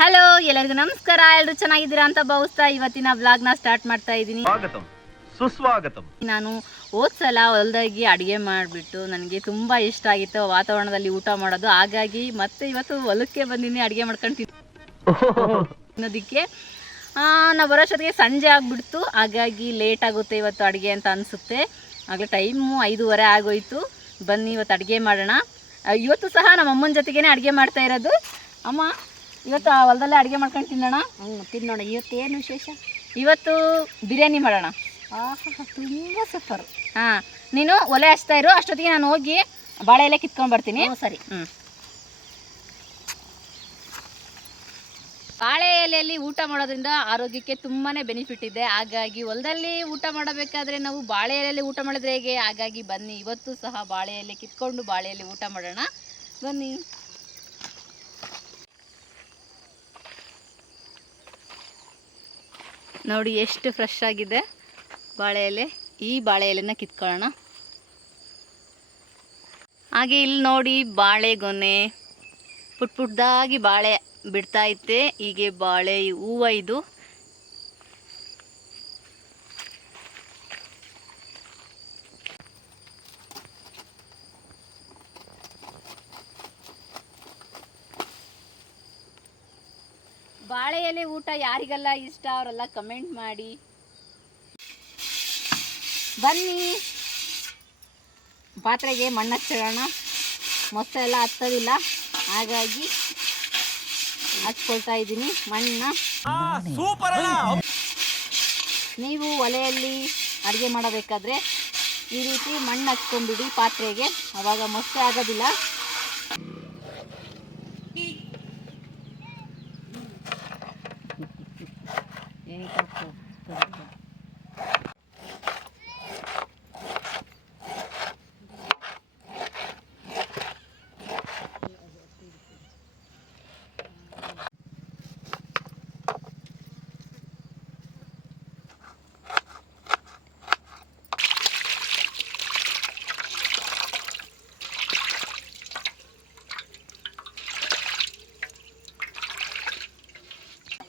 Hello ಎಲ್ಲರಿಗೂ ನಮಸ್ಕಾರ. ಎಲ್ಲರೂ ಚೆನ್ನಾಗಿದ್ದೀರಾ ಅಂತ ಭಾವಿಸ್ತಾ ಇವತ್ತಿನ ವ್ಲಾಗ್ನ ಸ್ಟಾರ್ಟ್ ಮಾಡ್ತಾ ಇದ್ದೀನಿ. ಸ್ವಾಗತಂ. ಸುಸ್ವಾಗತಂ. ನಾನು ಹೋದ್ ಸಲ ಹೊಲ್ದಾಗಿ ಅಡುಗೆ ಮಾಡಿಬಿಟ್ಟು ನನಗೆ ತುಂಬ ಇಷ್ಟ ಆಗಿತ್ತು ವಾತಾವರಣದಲ್ಲಿ ಊಟ ಮಾಡೋದು. ಹಾಗಾಗಿ ಮತ್ತೆ ಇವತ್ತು ಹೊಲಕ್ಕೆ ಬಂದಿನಿ ಅಡುಗೆ ಮಾಡ್ಕೊಂಡು ಆ ನಾವು ಬರೋಷ್ಟೊತ್ತಿಗೆ ಸಂಜೆ ಆಗಿಬಿಡ್ತು. ಹಾಗಾಗಿ ಲೇಟ್ ಆಗುತ್ತೆ ಇವತ್ತು ಅಡುಗೆ ಅಂತ ಅನಿಸುತ್ತೆ. ಆಗಲೇ ಟೈಮು ಐದೂವರೆ ಆಗೋಯ್ತು. ಬನ್ನಿ ಇವತ್ತು ಅಡುಗೆ ಮಾಡೋಣ. ಇವತ್ತು ಸಹ ನಮ್ಮ ಅಮ್ಮನ ಜೊತೆಗೇ ಅಡುಗೆ ಮಾಡ್ತಾ ಇರೋದು. ಅಮ್ಮ ಇವತ್ತು ಆ ಹೊಲದಲ್ಲೇ ಅಡುಗೆ ಮಾಡ್ಕೊಂಡು ತಿನ್ನೋಣ? ಹ್ಞೂ ತಿನ್ನೋಣ. ಇವತ್ತೇನು ವಿಶೇಷ? ಇವತ್ತು ಬಿರಿಯಾನಿ ಮಾಡೋಣ. ಆಹಾ ತುಂಬ ಸೂಪರ್ ಹಾಂ ನೀನು ಒಲೆ ಹಚ್ತಾ ಇರು ಅಷ್ಟೊತ್ತಿಗೆ ನಾನು ಹೋಗಿ ಬಾಳೆ ಎಲೆ ಕಿತ್ಕೊಂಡು ಬರ್ತೀನಿ. ಸರಿ. ಹ್ಞೂ ಬಾಳೆ ಎಲೆಯಲ್ಲಿ ಊಟ ಮಾಡೋದ್ರಿಂದ ಆರೋಗ್ಯಕ್ಕೆ ತುಂಬಾ ಬೆನಿಫಿಟ್ ಇದೆ. ಹಾಗಾಗಿ ಹೊಲದಲ್ಲಿ ಊಟ ಮಾಡಬೇಕಾದ್ರೆ ನಾವು ಬಾಳೆ ಎಲೆಯಲ್ಲಿ ಊಟ ಮಾಡಿದ್ರೆ ಹೇಗೆ? ಹಾಗಾಗಿ ಬನ್ನಿ ಇವತ್ತು ಸಹ ಬಾಳೆ ಎಲೆ ಕಿತ್ಕೊಂಡು ಬಾಳೆ ಎಲೆ ಊಟ ಮಾಡೋಣ. ಬನ್ನಿ. ನೋಡಿ ಎಷ್ಟು ಫ್ರೆಶ್ ಆಗಿದೆ ಬಾಳೆ ಎಲೆ ಈ ಬಾಳೆ ಎಲೆನ ಕಿತ್ಕೊಳ್ಳೋಣ. ಹಾಗೆ ಇಲ್ಲಿ ನೋಡಿ ಬಾಳೆಗೊನೆ ಪುಟ್ ಪುಟ್ದಾಗಿ ಬಾಳೆ ಬಿಡ್ತಾ ಐತೆ ಹೀಗೆ ಬಾಳೆ ಹೂವು ಇದು. ಬಾಳೆ ಎಲೆ ಊಟ ಯಾರಿಗೆಲ್ಲ ಇಷ್ಟ ಅವರೆಲ್ಲ ಕಮೆಂಟ್ ಮಾಡಿ. ಬನ್ನಿ. ಪಾತ್ರೆಗೆ ಮಣ್ಣು ಹಚ್ಚಿಡೋಣ. ಮೊತ್ತ ಎಲ್ಲ ಹತ್ತೋದಿಲ್ಲ. ಹಾಗಾಗಿ ಹಚ್ಕೊಳ್ತಾ ಇದ್ದೀನಿ ಮಣ್ಣ ನೀವು ಒಲೆಯಲ್ಲಿ ಅಡುಗೆ ಮಾಡಬೇಕಾದ್ರೆ ಈ ರೀತಿ ಮಣ್ಣು ಹಚ್ಕೊಂಡ್ಬಿಡಿ ಪಾತ್ರೆಗೆ. ಅವಾಗ ಮೊಸೆ ಆಗೋದಿಲ್ಲ.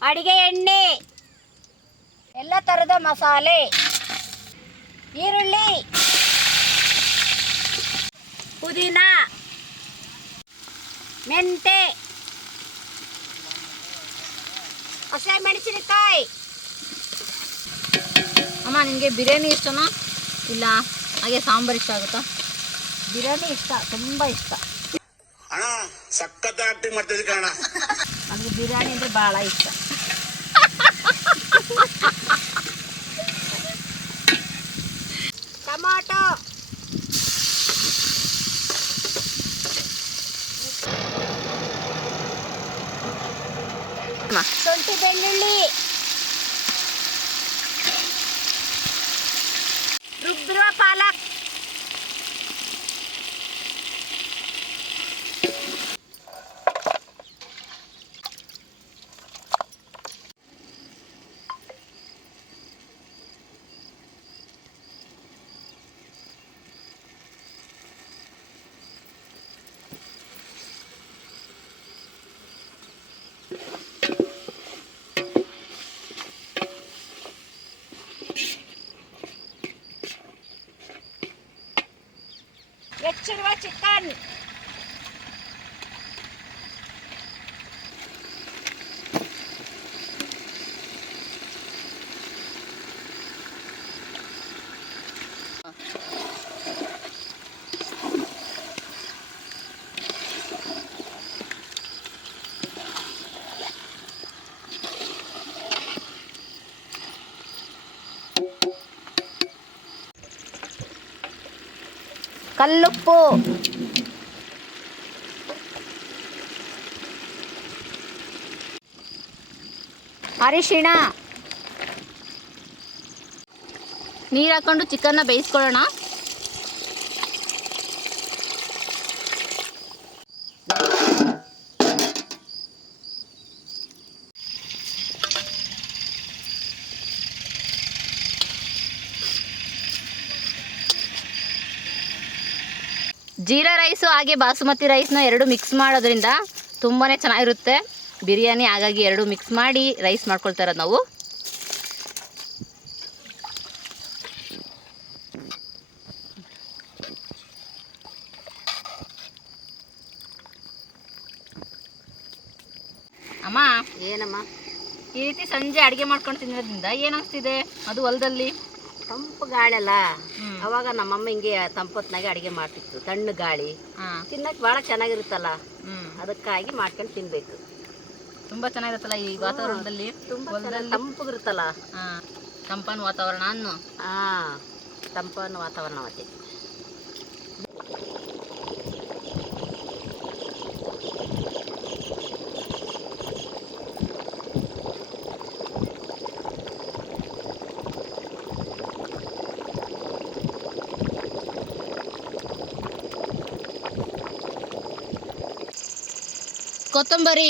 ಅಡಿಗೆ ಎಣ್ಣೆ. ಎಲ್ಲ ಥರದ ಮಸಾಲೆ. ಈರುಳ್ಳಿ. ಪುದೀನ. ಮೆಂತೆ. ಹಸಿ ಮೆಣಸಿನಕಾಯಿ. ಅಮ್ಮ ನಿಮಗೆ ಬಿರಿಯಾನಿ ಇಷ್ಟನಾ? ಇಲ್ಲ ಹಾಗೆ ಸಾಂಬಾರು ಇಷ್ಟ ಆಗುತ್ತಾ? ಬಿರಿಯಾನಿ ಇಷ್ಟ ತುಂಬ ಇಷ್ಟ. ಅಣ್ಣ ಸಖತ್ ಆಕ್ಟಿಂಗ್ ಮಾಡ್ತಿದ್ದೆ ಕಣ ನನಗೆ ಬಿರಿಯಾನಿ ಅಂದರೆ ಭಾಳ ಇಷ್ಟ ಟೊಮಾಟೊ ಅಮ್ಮ ಶುಂಠಿ ಬೆಳ್ಳುಳ್ಳಿ Eu vou te carne. Chicken ಕಲ್ಲುಪ್ಪು ಅರಿಶಿಣ ನೀರು ಹಾಕೊಂಡು ಚಿಕನ್ನ ಬೇಯಿಸ್ಕೊಳ್ಳೋಣ ಜೀರಾ ರೈಸು ಹಾಗೆ ಬಾಸುಮತಿ ರೈಸ್ನ ಎರಡು ಮಿಕ್ಸ್ ಮಾಡೋದ್ರಿಂದ ತುಂಬಾ ಚೆನ್ನಾಗಿರುತ್ತೆ. ಬಿರಿಯಾನಿ ಹಾಗಾಗಿ ಎರಡು ಮಿಕ್ಸ್ ಮಾಡಿ ರೈಸ್ ಮಾಡ್ಕೊಳ್ತಾ ಇರೋದು ನಾವು. ಅಮ್ಮ ಏನಮ್ಮ? ಈ ರೀತಿ ಸಂಜೆ ಅಡುಗೆ ಮಾಡ್ಕೊಂಡು ತಿನ್ನೋದ್ರಿಂದ ಏನಾಗ್ತಿದೆ ಅದು ಹೊಲದಲ್ಲಿ? ತಂಪು ಗಾಳಿ ಅಲ್ಲ. ಅವಾಗ ನಮ್ಮಮ್ಮ ಹಿಂಗೆ ತಂಪೊತ್ನಾಗೆ ಅಡಿಗೆ ಮಾಡ್ತಿತ್ತು. ತಣ್ಣು ಗಾಳಿ. ತಿನ್ನಕ್ ಬಹಳ ಚೆನ್ನಾಗಿರುತ್ತಲ್ಲ. ಅದಕ್ಕಾಗಿ ಮಾಡ್ಕೊಂಡು ತಿನ್ಬೇಕು. ತುಂಬಾ ಚೆನ್ನಾಗಿರುತ್ತಲ್ಲ ಈ ವಾತಾವರಣದಲ್ಲಿ? ತುಂಬಾ ಇರುತ್ತಲ್ಲ. ತಂಪಗಿರುತ್ತಲ್ಲ ತಂಪಾನ ವಾತಾವರಣ ಅನ್ನು? ಹಾ. ತಂಪನ ವಾತಾವರಣ ಮತ್ತೆ. ಕೊತ್ತಂಬರಿ.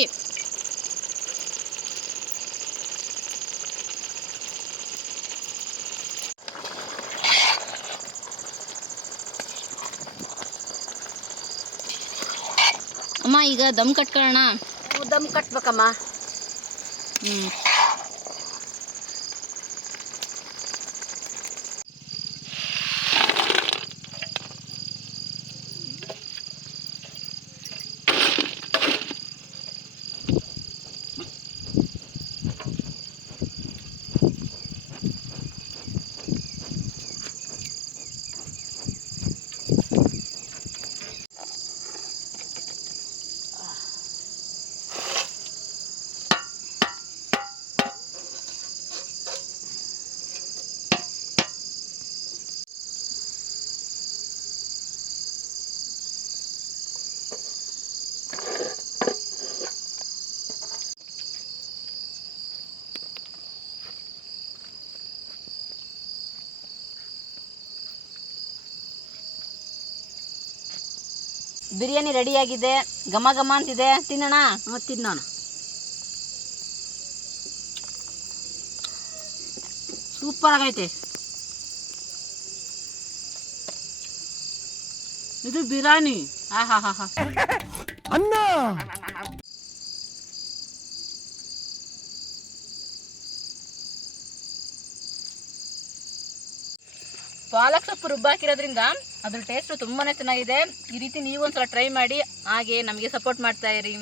ಅಮ್ಮ ಈಗ ದಮ್ ಕಟ್ಕೊಳ್ಳೋಣ ದಮ್ ಕಟ್ಬೇಕಮ್ಮ. ಹ್ಞೂ ಬಿರಿಯಾನಿ ರೆಡಿಯಾಗಿದೆ. ಘಮ ಘಮ ಅಂತಿದೆ. ತಿನ್ನೋಣ? ಮತ್ತು ತಿನ್ನೋಣ. ಸೂಪರ್ ಆಗೈತೆ. ಇದು ಬಿರಿಯಾನಿ. ಹಾ ಹಾ ಹಾ ಹಾ ಪಾಲಕ್ ಸೊಪ್ಪು ರುಬ್ಬಾಕಿರೋದ್ರಿಂದ ಅದ್ರ ಟೇಸ್ಟು ತುಂಬಾನೇ ಚೆನ್ನಾಗಿದೆ. ಈ ರೀತಿ ನೀವು ಒಂದ್ಸಲ ಟ್ರೈ ಮಾಡಿ, ಹಾಗೆ ನಮಗೆ ಸಪೋರ್ಟ್ ಮಾಡ್ತಾ ಇರಿ.